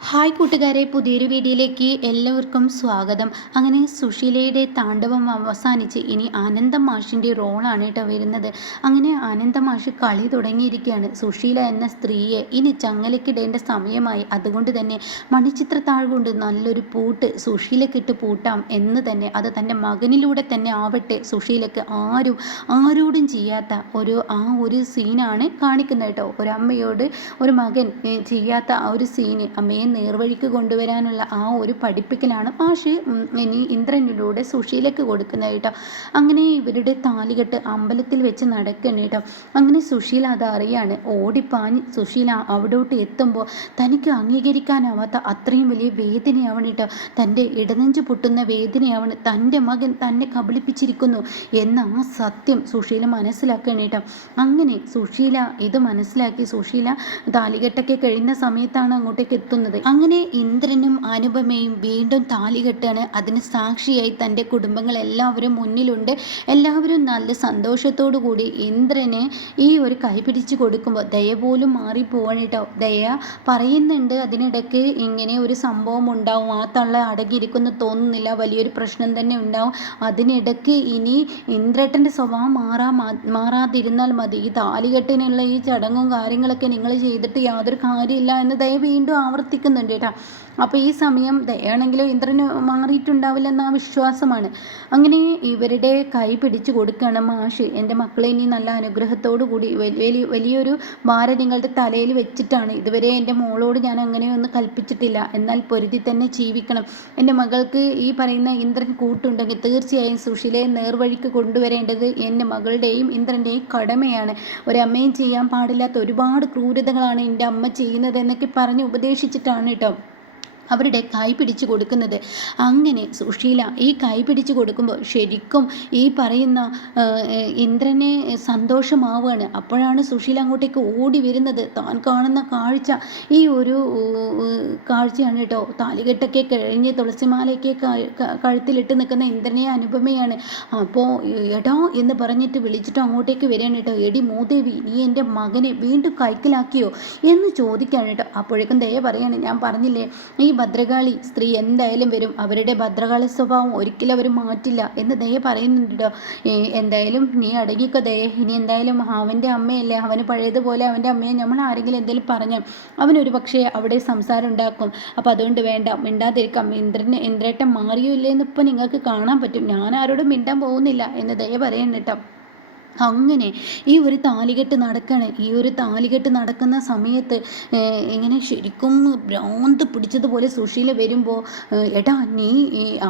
Hi കൂട്ടുകാരെ പുതിയൊരു വീഡിയോയിലേക്ക് എല്ലാവർക്കും സ്വാഗതം. അങ്ങനെ സുശീലയുടെ താണ്ഡവം അവസാനിച്ച് ഇനി ആനന്ദ മാഷിന്റെ റോളാണ് കേട്ടോ വരുന്നത്. അങ്ങനെ ആനന്ദ മാഷ് കളി തുടങ്ങിയിരിക്കുകയാണ്. സുശീല എന്ന സ്ത്രീയെ ഇനി ചങ്ങലക്കിടേണ്ട സമയമായി. അതുകൊണ്ട് തന്നെ മണിച്ചിത്ര താഴ്കൊണ്ട് നല്ലൊരു പൂട്ട് സുശീലക്കിട്ട് പൂട്ടാം എന്ന് തന്നെ അത് തന്റെ മകനിലൂടെ തന്നെ ആവട്ടെ സുശീലക്ക് ആരും ആരോടും ചെയ്യാത്ത ഒരു ആ ഒരു സീനാണ് കാണിക്കുന്നത് കേട്ടോ. ഒരു അമ്മയോട് ഒരു മകൻ ചെയ്യാത്ത ആ ഒരു സീന് അമ്മയെ നേർവഴിക്ക് കൊണ്ടുവരാനുള്ള ആ ഒരു പഠിപ്പിക്കലാണ് മാഷ് ഇനി ഇന്ദ്രനിലൂടെ സുശീലയ്ക്ക് കൊടുക്കുന്നത് കേട്ടോ. അങ്ങനെ ഇവരുടെ താലികെട്ട് അമ്പലത്തിൽ വെച്ച് നടക്കണം കേട്ടോ. അങ്ങനെ സുശീല അത് അറിയാണ്. ഓടിപ്പാഞ്ഞ് സുശീല അവിടോട്ട് എത്തുമ്പോൾ തനിക്ക് അംഗീകരിക്കാനാവാത്ത അത്രയും വലിയ വേദനയാവണം കേട്ടോ. തന്റെ ഇടനെഞ്ച് പൊട്ടുന്ന വേദനയാവണം. തന്റെ മകൻ തന്നെ കബളിപ്പിച്ചിരിക്കുന്നു എന്ന ആ സത്യം സുശീല മനസ്സിലാക്കണം കേട്ടോ. അങ്ങനെ സുശീല ഇത് മനസ്സിലാക്കി സുശീല താലികെട്ടൊക്കെ കഴിയുന്ന സമയത്താണ് അങ്ങോട്ടേക്ക് എത്തുന്നത്. അങ്ങനെ ഇന്ദ്രനും അനുപമയും വീണ്ടും താലി കെട്ടാണ്. അതിന് സാക്ഷിയായി തന്റെ കുടുംബങ്ങൾ എല്ലാവരും മുന്നിലുണ്ട്. എല്ലാവരും നല്ല സന്തോഷത്തോടു കൂടി ഇന്ദ്രന് ഈ ഒരു കൈ പിടിച്ച് കൊടുക്കുമ്പോൾ ദയ പോലും മാറിപ്പോവണിട്ടോ. ദയ പറയുന്നുണ്ട് അതിനിടയ്ക്ക് ഇങ്ങനെ ഒരു സംഭവം ഉണ്ടാവും. ആ തള്ള അടങ്ങിയിരിക്കുന്നു തോന്നുന്നില്ല. വലിയൊരു പ്രശ്നം തന്നെ ഉണ്ടാവും. അതിനിടയ്ക്ക് ഇനി ഇന്ദ്രേട്ടന്റെ സ്വഭാവം മാറാ മാറാതിരുന്നാൽ മതി. ഈ താലികെട്ടിനുള്ള ഈ ചടങ്ങും കാര്യങ്ങളൊക്കെ നിങ്ങൾ ചെയ്തിട്ട് യാതൊരു കാര്യമില്ല എന്ന് ദയ വീണ്ടും ആവർത്തിക്കുന്നു. പറയുന്നുണ്ട് കേട്ടോ. അപ്പോൾ ഈ സമയം ദയാണെങ്കിലും ഇന്ദ്രന് മാറിയിട്ടുണ്ടാവില്ലെന്ന ആ വിശ്വാസമാണ്. അങ്ങനെ ഇവരുടെ കൈ പിടിച്ചു കൊടുക്കുകയാണ് മാഷ്. എന്റെ മക്കളെ ഇനി നല്ല അനുഗ്രഹത്തോടു കൂടി വലിയ വലിയൊരു ഭാരം നിങ്ങളുടെ തലയിൽ വെച്ചിട്ടാണ്. ഇതുവരെ എന്റെ മോളോട് ഞാൻ അങ്ങനെയൊന്നും കൽപ്പിച്ചിട്ടില്ല. എന്നാൽ പൊരുതി തന്നെ ജീവിക്കണം. എന്റെ മകൾക്ക് ഈ പറയുന്ന ഇന്ദ്രൻ കൂട്ടുണ്ടെങ്കിൽ തീർച്ചയായും സുശീലയെ നേർവഴിക്ക് കൊണ്ടുവരേണ്ടത് എന്റെ മകളുടെയും ഇന്ദ്രന്റെയും കടമയാണ്. ഒരമ്മയും ചെയ്യാൻ പാടില്ലാത്ത ഒരുപാട് ക്രൂരതകളാണ് എന്റെ അമ്മ ചെയ്യുന്നത് എന്നൊക്കെ പറഞ്ഞ് ഉപദേശിച്ചിട്ടാണ് കേട്ടോ അവരുടെ കൈ പിടിച്ചു കൊടുക്കുന്നത്. അങ്ങനെ സുശീല ഈ കൈ പിടിച്ചു കൊടുക്കുമ്പോൾ ശരിക്കും ഈ പറയുന്ന ഇന്ദ്രനെ സന്തോഷമാവുകയാണ്. അപ്പോഴാണ് സുശീല അങ്ങോട്ടേക്ക് ഓടി വരുന്നത്. താൻ കാണുന്ന കാഴ്ച ഈ ഒരു കാഴ്ചയാണ് കേട്ടോ. താലികെട്ടൊക്കെ കഴിഞ്ഞ് തുളസിമാലയൊക്കെ കഴുത്തിലിട്ട് നിൽക്കുന്ന ഇന്ദ്രനെ അനുപമയാണ്. അപ്പോൾ എടോ എന്ന് പറഞ്ഞിട്ട് വിളിച്ചിട്ട് അങ്ങോട്ടേക്ക് വരികയാണ് കേട്ടോ. എടി മൂദേവി നീ എന്റെ മകനെ വീണ്ടും കൈക്കലാക്കിയോ എന്ന് ചോദിക്കുകയാണ് കേട്ടോ. അപ്പോഴേക്കും ദയ പറയാണ് ഞാൻ പറഞ്ഞില്ലേ ഈ ഭദ്രകാളി സ്ത്രീ എന്തായാലും വരും. അവരുടെ ഭദ്രകാളി സ്വഭാവം ഒരിക്കലും അവർ മാറ്റില്ല എന്ന് ദയ പറയുന്നുണ്ടോ എന്തായാലും നീ അടങ്ങിക്കോ ദയ. ഇനി എന്തായാലും അവന്റെ അമ്മയല്ലേ? അവന് പഴയതുപോലെ അവന്റെ അമ്മയെ നമ്മൾ ആരെങ്കിലും എന്തെങ്കിലും പറഞ്ഞു അവനൊരു പക്ഷേ അവിടെ സംസാരം ഉണ്ടാക്കും. അപ്പോൾ അതുകൊണ്ട് വേണ്ട മിണ്ടാതിരിക്കാം. ഇന്ദ്രന് ഇന്ദ്രേട്ടൻ മാറിയില്ലേ എന്ന് ഇപ്പോൾ നിങ്ങൾക്ക് കാണാൻ പറ്റും. ഞാൻ ആരോടും മിണ്ടാൻ പോകുന്നില്ല എന്ന് ദയ പറയണം കേട്ടോ അങ്ങനെ ഈ ഒരു താലികെട്ട് നടക്കണ ഈ ഒരു താലികെട്ട് നടക്കുന്ന സമയത്ത് ഇങ്ങനെ ശരിക്കും ഭ്രാന്ത് പിടിച്ചതുപോലെ സുശീല വരുമ്പോൾ എടാ നീ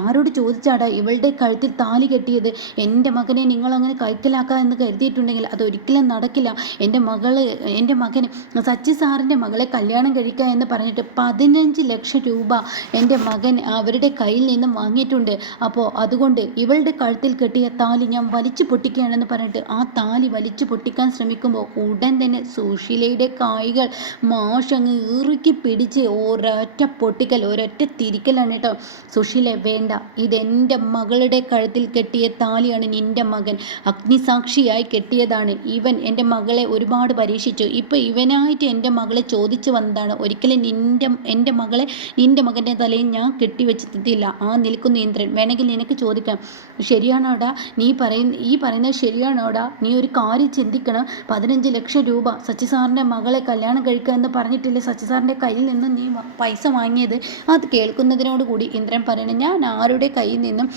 ആരോട് ചോദിച്ചാടാ ഇവളുടെ കഴുത്തിൽ താലി കെട്ടിയത്? എന്റെ മകനെ നിങ്ങളങ്ങനെ കൈക്കലാക്കാം എന്ന് കരുതിയിട്ടുണ്ടെങ്കിൽ അതൊരിക്കലും നടക്കില്ല. എന്റെ മകൾ എന്റെ മകന് സച്ചി സാറിന്റെ മകളെ കല്യാണം കഴിക്കുക എന്ന് പറഞ്ഞിട്ട് പതിനഞ്ച് ലക്ഷം രൂപ എന്റെ മകൻ അവരുടെ കയ്യിൽ നിന്നും വാങ്ങിയിട്ടുണ്ട്. അപ്പോൾ അതുകൊണ്ട് ഇവളുടെ കഴുത്തിൽ കെട്ടിയ താലി ഞാൻ വലിച്ചു പൊട്ടിക്കുകയാണെന്ന് പറഞ്ഞിട്ട് ആ താലി വലിച്ചു പൊട്ടിക്കാൻ ശ്രമിക്കുമ്പോൾ ഉടൻ തന്നെ സുശീലയുടെ കായ്കൾ മാഷങ്ങ് ഇറുക്കി പിടിച്ച് ഒരൊറ്റ പൊട്ടിക്കൽ ഒരൊറ്റ തിരിക്കലാണ് കേട്ടോ. സുശീല വേണ്ട. ഇതെന്റെ മകളുടെ കഴുത്തിൽ കെട്ടിയ താലിയാണ് നിന്റെ മകൻ. അഗ്നിസാക്ഷിയായി കെട്ടിയതാണ്. ഇവൻ എന്റെ മകളെ ഒരുപാട് പരീക്ഷിച്ചു. ഇപ്പോൾ ഇവനായിട്ട് എന്റെ മകളെ ചോദിച്ചു വന്നതാണ്. ഒരിക്കലും നിന്റെ എന്റെ മകളെ നിന്റെ മകന്റെ തലയിൽ ഞാൻ കെട്ടിവെച്ചിട്ടില്ല. ആ നിൽക്കുന്ന ഇന്ദ്രൻ. വേണമെങ്കിൽ നിനക്ക് ചോദിക്കാം. ശരിയാണോടാ? നീ പറയുന്ന ഈ പറയുന്നത് ശരിയാണോടാ? നീ ഒരു കാര്യം ചിന്തിക്കണം. പതിനഞ്ച് ലക്ഷം രൂപ സച്ചി സാറിന്റെ മകളെ കല്യാണം കഴിക്കുക എന്ന് പറഞ്ഞിട്ടില്ലേ? സച്ചി സാറിന്റെ കയ്യിൽ നിന്ന് നീ പൈസ വാങ്ങിയത്? അത് കേൾക്കുന്നതിനോട് കൂടി ഇന്ദ്രൻ പറയണം ഞാൻ ആരുടെ കയ്യിൽ നിന്നും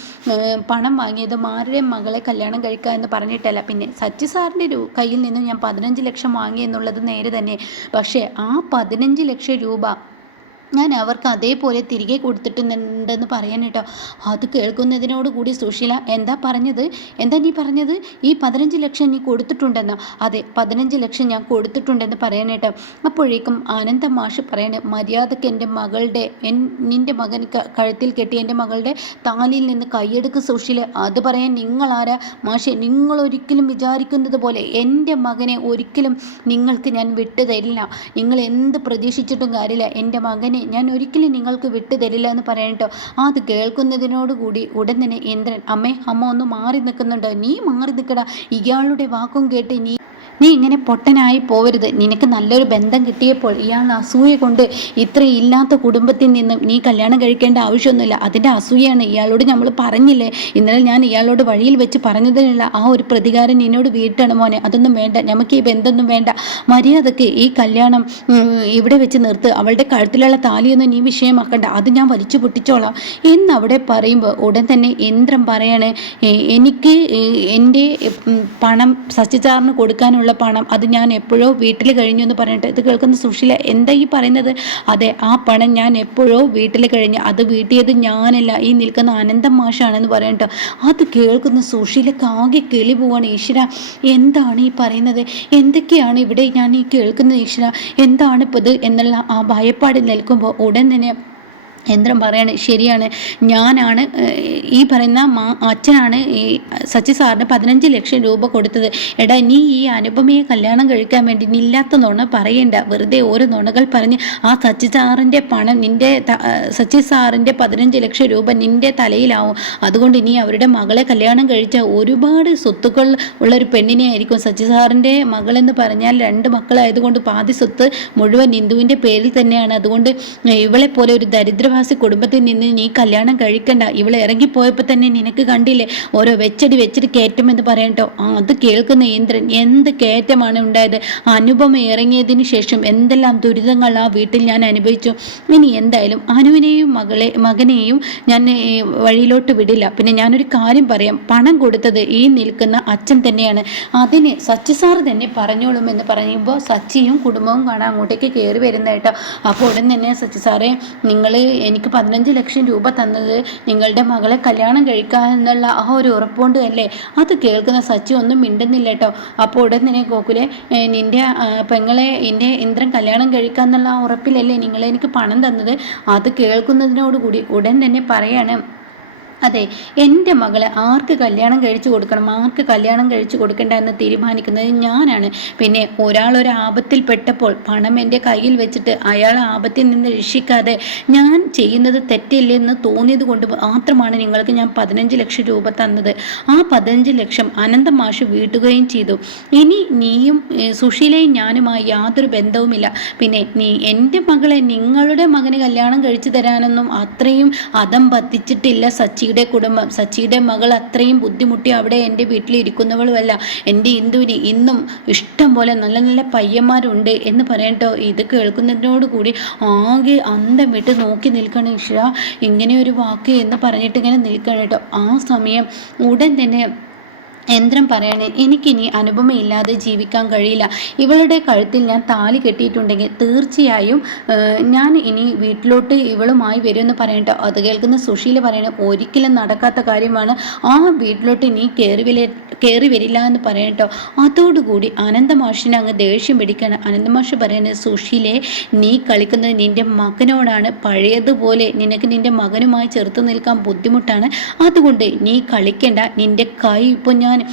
പണം വാങ്ങിയതും ആരുടെ മകളെ കല്യാണം കഴിക്കുക എന്ന് പറഞ്ഞിട്ടല്ല. പിന്നെ സച്ചി സാറിന്റെ കയ്യിൽ നിന്നും ഞാൻ പതിനഞ്ച് ലക്ഷം വാങ്ങി എന്നുള്ളത് നേരെ തന്നെ. പക്ഷേ ആ പതിനഞ്ച് ലക്ഷം രൂപ ഞാൻ അവർക്ക് അതേപോലെ തിരികെ കൊടുത്തിട്ടുണ്ടെന്ന് പറയാൻ കേട്ടോ. അത് കേൾക്കുന്നതിനോട് കൂടി സുശീല എന്താ പറഞ്ഞത്? എന്താ നീ പറഞ്ഞത്? ഈ പതിനഞ്ച് ലക്ഷം നീ കൊടുത്തിട്ടുണ്ടെന്നോ? അതെ പതിനഞ്ച് ലക്ഷം ഞാൻ കൊടുത്തിട്ടുണ്ടെന്ന് പറയാൻ കേട്ടോ. അപ്പോഴേക്കും ആനന്ദ മാഷ് പറയണ മര്യാദയ്ക്ക് എന്റെ മകളുടെ എൻ നിന്റെ മകൻ കഴുത്തിൽ കെട്ടി എന്റെ മകളുടെ താലിയിൽ നിന്ന് കൈയെടുക്ക് സുശീല. അത് പറയാൻ നിങ്ങളാരാ? മാഷെ നിങ്ങൾ ഒരിക്കലും വിചാരിക്കുന്നത് പോലെ എന്റെ മകനെ ഒരിക്കലും നിങ്ങൾക്ക് ഞാൻ വിട്ടു തരില്ല നിങ്ങൾ എന്ത് പ്രതീക്ഷിച്ചിട്ടും കാര്യമില്ല. എന്റെ മകനെ ഞാൻ ഒരിക്കലും നിങ്ങൾക്ക് വിട്ടു തരില്ല എന്ന് പറയട്ടോ അത് കേൾക്കുന്നതിനോടുകൂടി ഉടൻ തന്നെ ഇന്ദ്രൻ അമ്മേ അമ്മ ഒന്ന് മാറി നിൽക്കുന്നുണ്ട്. നീ മാറി നിൽക്കടാ. ഇയാളുടെ വാക്കും കേട്ട് നീ നീ ഇങ്ങനെ പൊട്ടനായി പോവരുത്. നിനക്ക് നല്ലൊരു ബന്ധം കിട്ടിയപ്പോൾ ഇയാൾ അസൂയ കൊണ്ട് ഇത്ര ഇല്ലാത്ത കുടുംബത്തിൽ നിന്നും നീ കല്യാണം കഴിക്കേണ്ട ആവശ്യമൊന്നുമില്ല. അതിന്റെ അസൂയാണ് ഇയാളോട് നമ്മൾ പറഞ്ഞില്ലേ? ഇന്നലെ ഞാൻ ഇയാളോട് വഴിയിൽ വെച്ച് പറഞ്ഞതിനുള്ള ആ ഒരു പ്രതികാരം നിന്നോട് വീട്ടണം മോനെ. അതൊന്നും വേണ്ട. നമുക്ക് ഈ ബന്ധമൊന്നും വേണ്ട. മര്യാദയ്ക്ക് ഈ കല്യാണം ഇവിടെ വെച്ച് നിർത്ത്. അവളുടെ കഴുത്തിലുള്ള താലിയൊന്നും നീ വിഷയമാക്കണ്ട. അത് ഞാൻ വലിച്ചു പൊട്ടിച്ചോളാം. എന്ന് അവിടെ പറയുമ്പോൾ ഉടൻ തന്നെ യന്ത്രം പറയാണ് എനിക്ക് എന്റെ പണം സച്ചിചാറിന് കൊടുക്കാനുള്ള പണം അത് ഞാൻ എപ്പോഴോ വീട്ടിൽ കഴിഞ്ഞു എന്ന് പറഞ്ഞിട്ട് ഇത് കേൾക്കുന്ന സുശീല എന്താ ഈ പറയുന്നത്? അതെ ആ പണം ഞാൻ എപ്പോഴോ വീട്ടിൽ കഴിഞ്ഞു. അത് വീട്ടിയത് ഞാനല്ല. ഈ നിൽക്കുന്ന അനന്തം മാഷാണെന്ന് പറയട്ടോ അത് കേൾക്കുന്ന സുശീലക്ക് ആകെ കിളി പോവാണ് ഈശ്വര. എന്താണ് ഈ പറയുന്നത്? എന്തൊക്കെയാണ് ഇവിടെ ഞാൻ ഈ കേൾക്കുന്നത് ഈശ്വര? എന്താണ് ഇപ്പോൾ ഇത് എന്നുള്ള ആ ഭയപ്പാട് നിൽക്കുമ്പോൾ ഉടൻ തന്നെ യന്ത്രം പറയാണ് ശരിയാണ് ഞാനാണ് ഈ പറയുന്ന മാ അച്ഛനാണ് ഈ സച്ചി സാറിന് പതിനഞ്ച് ലക്ഷം രൂപ കൊടുത്തത്. എടാ നീ ഈ അനുപമയെ കല്യാണം കഴിക്കാൻ വേണ്ടി നില്ലാത്ത നുണ പറയണ്ട. വെറുതെ ഓരോ നുണകൾ പറഞ്ഞ് ആ സച്ചി സാറിന്റെ പണം നിന്റെ സച്ചി സാറിന്റെ പതിനഞ്ച് ലക്ഷം രൂപ നിന്റെ തലയിലാവും. അതുകൊണ്ട് നീ അവരുടെ മകളെ കല്യാണം കഴിച്ച ഒരുപാട് സ്വത്തുക്കൾ ഉള്ള ഒരു പെണ്ണിനെ ആയിരിക്കും സച്ചി സാറിന്റെ മകളെന്ന് പറഞ്ഞാൽ രണ്ട് മക്കളായതുകൊണ്ട് പാതി സ്വത്ത് മുഴുവൻ ഹിന്ദുവിന്റെ പേരിൽ തന്നെയാണ്. അതുകൊണ്ട് ഇവളെ പോലെ ഒരു ദരിദ്ര അന്തേവാസി കുടുംബത്തിൽ നിന്ന് നീ കല്യാണം കഴിക്കണ്ട. ഇവളെ ഇറങ്ങിപ്പോയപ്പോൾ തന്നെ നിനക്ക് കണ്ടില്ലേ? ഓരോ വെച്ചടി വെച്ചിട്ട് കയറ്റമെന്ന് പറയട്ടോ അത് കേൾക്കുന്ന ഇന്ദ്രൻ എന്ത് കയറ്റമാണ് ഉണ്ടായത്? അനുപമ ഇറങ്ങിയതിന് ശേഷം എന്തെല്ലാം ദുരിതങ്ങൾ ആ വീട്ടിൽ ഞാൻ അനുഭവിച്ചു? ഇനി എന്തായാലും അനുവിനെയും മകളെ മകനെയും ഞാൻ വഴിയിലോട്ട് വിടില്ല. പിന്നെ ഞാനൊരു കാര്യം പറയാം. പണം കൊടുത്തത് ഈ നിൽക്കുന്ന അച്ഛൻ തന്നെയാണ്. അതിന് സച്ചി സാറ് തന്നെ പറഞ്ഞോളും എന്ന് പറയുമ്പോൾ സച്ചിയും കുടുംബവും കാണാൻ അങ്ങോട്ടേക്ക് കയറി വരുന്ന കേട്ടോ. അപ്പോൾ ഉടൻ തന്നെ സച്ചി സാറേ നിങ്ങൾ എനിക്ക് പതിനഞ്ച് ലക്ഷം രൂപ തന്നത് നിങ്ങളുടെ മകളെ കല്യാണം കഴിക്കാൻ എന്നുള്ള ആ ഒരു ഉറപ്പുകൊണ്ട് അല്ലേ അത് കേൾക്കുന്ന സച്ചി ഒന്നും മിണ്ടുന്നില്ല കേട്ടോ. അപ്പോൾ ഉടൻ തന്നെ ഗോകുലെ നിന്റെ പെങ്ങളെ എന്റെ ഇന്ദ്രൻ കല്യാണം കഴിക്കുക എന്നുള്ള ആ ഉറപ്പിലല്ലേ നിങ്ങളെനിക്ക് പണം തന്നത്? അത് കേൾക്കുന്നതിനോട് കൂടി ഉടൻ തന്നെ പറയാണ്. അതെ എന്റെ മകളെ ആർക്ക് കല്യാണം കഴിച്ചു കൊടുക്കണം ആർക്ക് കല്യാണം കഴിച്ചു കൊടുക്കണ്ട എന്ന് തീരുമാനിക്കുന്നത് ഞാനാണ്. പിന്നെ ഒരാൾ ഒരു ആപത്തിൽ പെട്ടപ്പോൾ പണം എന്റെ കയ്യിൽ വെച്ചിട്ട് അയാൾ ആപത്തിൽ നിന്ന് രക്ഷിക്കാതെ ഞാൻ ചെയ്യുന്നത് തെറ്റില്ലെന്ന് തോന്നിയത് കൊണ്ട് മാത്രമാണ് നിങ്ങൾക്ക് ഞാൻ പതിനഞ്ച് ലക്ഷം രൂപ തന്നത്. ആ പതിനഞ്ച് ലക്ഷം അനന്തമാഷ് വീട്ടുകയും ചെയ്തു. ഇനി നീയും സുശീലയും ഞാനുമായി യാതൊരു ബന്ധവുമില്ല. പിന്നെ നീ എന്റെ മകളെ നിങ്ങളുടെ മകന് കല്യാണം കഴിച്ചു തരാനൊന്നും അത്രയും അതം പത്തിച്ചിട്ടില്ല സച്ചി സച്ചിയുടെ കുടുംബം സച്ചിയുടെ മകൾ അത്രയും ബുദ്ധിമുട്ടി അവിടെ എന്റെ വീട്ടിൽ ഇരിക്കുന്നവളുമല്ല. എന്റെ ഇന്ദുവിന് ഇന്നും ഇഷ്ടം പോലെ നല്ല നല്ല പയ്യന്മാരുണ്ട് എന്ന് പറയട്ടോ. ഇത് കേൾക്കുന്നതിനോട് കൂടി ആകെ അന്തം വിട്ട് നോക്കി നിൽക്കണം ഇഷ്ട ഇങ്ങനെ ഒരു വാക്ക് എന്ന് പറഞ്ഞിട്ട് ഇങ്ങനെ നിൽക്കണം കേട്ടോ. ആ സമയം ഉടൻ തന്നെ യന്ത്രം പറയണേ എനിക്കിനി അനുപമയില്ലാതെ ജീവിക്കാൻ കഴിയില്ല. ഇവളുടെ കഴുത്തിൽ ഞാൻ താലി കെട്ടിയിട്ടുണ്ടെങ്കിൽ തീർച്ചയായും ഞാൻ ഇനി വീട്ടിലോട്ട് ഇവളുമായി വരുമെന്ന് പറയട്ടോ. അത് കേൾക്കുന്ന സുശീല പറയണേ ഒരിക്കലും നടക്കാത്ത കാര്യമാണ്. ആ വീട്ടിലോട്ട് നീ കയറി വില കയറി വരില്ല എന്ന് പറയട്ടോ. അതോടുകൂടി അനന്തമാഷിനെ അങ്ങ് ദേഷ്യം പിടിക്കണം. അനന്തമാഷ് പറയുന്നത് സുശീലെ നീ കളിക്കുന്നത് നിന്റെ മകനോടാണ്. പഴയതുപോലെ നിനക്ക് നിന്റെ മകനുമായി ചെറുത്തു നിൽക്കാൻ ബുദ്ധിമുട്ടാണ്. അതുകൊണ്ട് നീ കളിക്കേണ്ട. നിന്റെ കൈ ഇപ്പോൾ ഞാൻ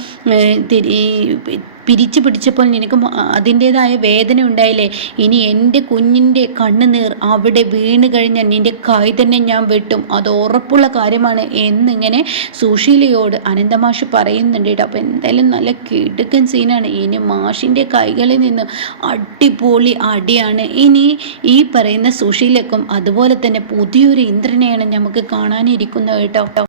പിരിച്ചു പിടിച്ചപ്പോൾ നിനക്ക് അതിന്റെതായ വേദന ഉണ്ടായില്ലേ? ഇനി എന്റെ കുഞ്ഞിന്റെ കണ്ണുനീർ അവിടെ വീണ് കഴിഞ്ഞാൽ നിന്റെ കൈ തന്നെ ഞാൻ വെട്ടും. അത് ഉറപ്പുള്ള കാര്യമാണ് എന്നിങ്ങനെ സുശീലയോട് അനന്തമാഷ് പറയുന്നുണ്ട് കേട്ടോ. അപ്പോൾ എന്തായാലും നല്ല കിടുക്കൻ സീനാണ്. ഇനി മാഷിന്റെ കൈകളിൽ നിന്ന് അടിപൊളി അടിയാണ്. ഇനി ഈ പറയുന്ന സുശീലക്കും അതുപോലെ തന്നെ പുതിയൊരു ഇന്ദ്രനെയാണ് നമുക്ക് കാണാനിരിക്കുന്നത് കേട്ടോ.